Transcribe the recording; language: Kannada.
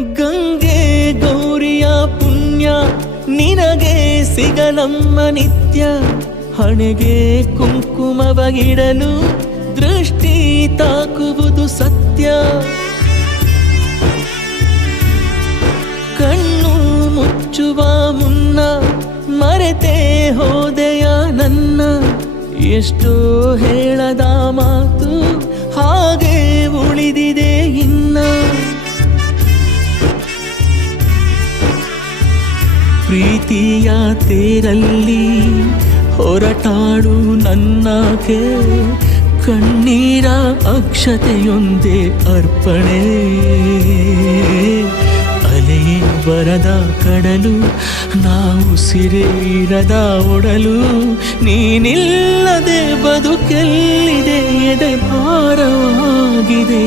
ಗಂಗೆ ಗೌರಿಯ ಪುಣ್ಯ ನಿನಗೆ ಸಿಗಲಮ್ಮ ನಿತ್ಯ, ಹಣೆಗೆ ಕುಂಕುಮವಗಿಡಲು ದೃಷ್ಟಿ ತಾಕುವುದು ಸತ್ಯ. ಕಣ್ಣು ಮುಚ್ಚುವ ಮುನ್ನ ಮರೆತೇ ಹೋದೆಯ ನನ್ನ, ಎಷ್ಟೋ ಹೇಳದ ಮಾತು ಹಾಗೆ ಉಳಿದಿದೆ ಇನ್ನ. ಪ್ರೀತಿಯ ತೇರಲ್ಲಿ ಹೊರಟಾಡು ನನ್ನಕೆ, ಕಣ್ಣೀರ ಅಕ್ಷತೆಯೊಂದೇ ಅರ್ಪಣೆ. ಅಲೆಯೇ ಬರದ ಕಡಲು, ನಾವು ಸಿರೇರದ ಒಡಲು, ನೀನಿಲ್ಲದೆ ಬದುಕೆಲ್ಲಿದೆ ಎದೆ ಭಾರವಾಗಿದೆ.